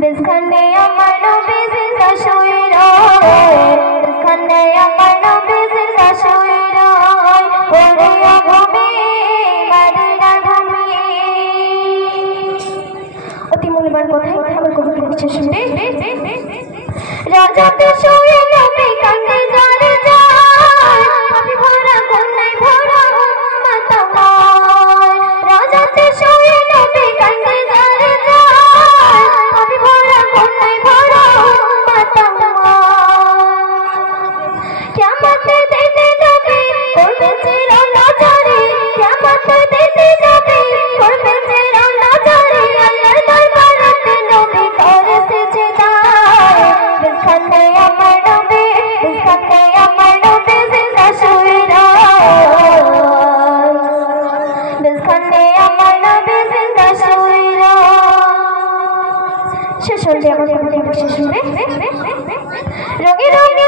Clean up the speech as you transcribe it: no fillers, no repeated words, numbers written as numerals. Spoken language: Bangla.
বিজখানে আমার নবী জিন্দা শুয়ে বিজখানে আমার নবী জিন্দা শুয়ে ওরে ভূমি মদিনার ভূমি। অতি মূল্যবান কথাই আমার কবি লিখছে শুনবে। রাজাতে শুয়ে নবী কান্দে যারে যায় পাপি ভরা গুনায় ভরা উম্মত আমার। রাজাতে শুয়ে নবী কান্দে যারে যায় পাপি ভরা গুনায় ভরা উম্মত আমার। কিয়ামত দিতে যাবে করবে চেরা নাজারে, কিয়ামত দিতে যাবে করবে চেরা নাজারে। আল্লাহর দরবারেতে নবী করে সেজদা। বিজখানে আমার নবী, বিজখানে আমার নবী জিন্দা শুয়ে বিজখানে আমার নবী জিন্দা শুয়ে। শেষ হল যে আমার কবিতা শেষ হবে। রঙে রঙে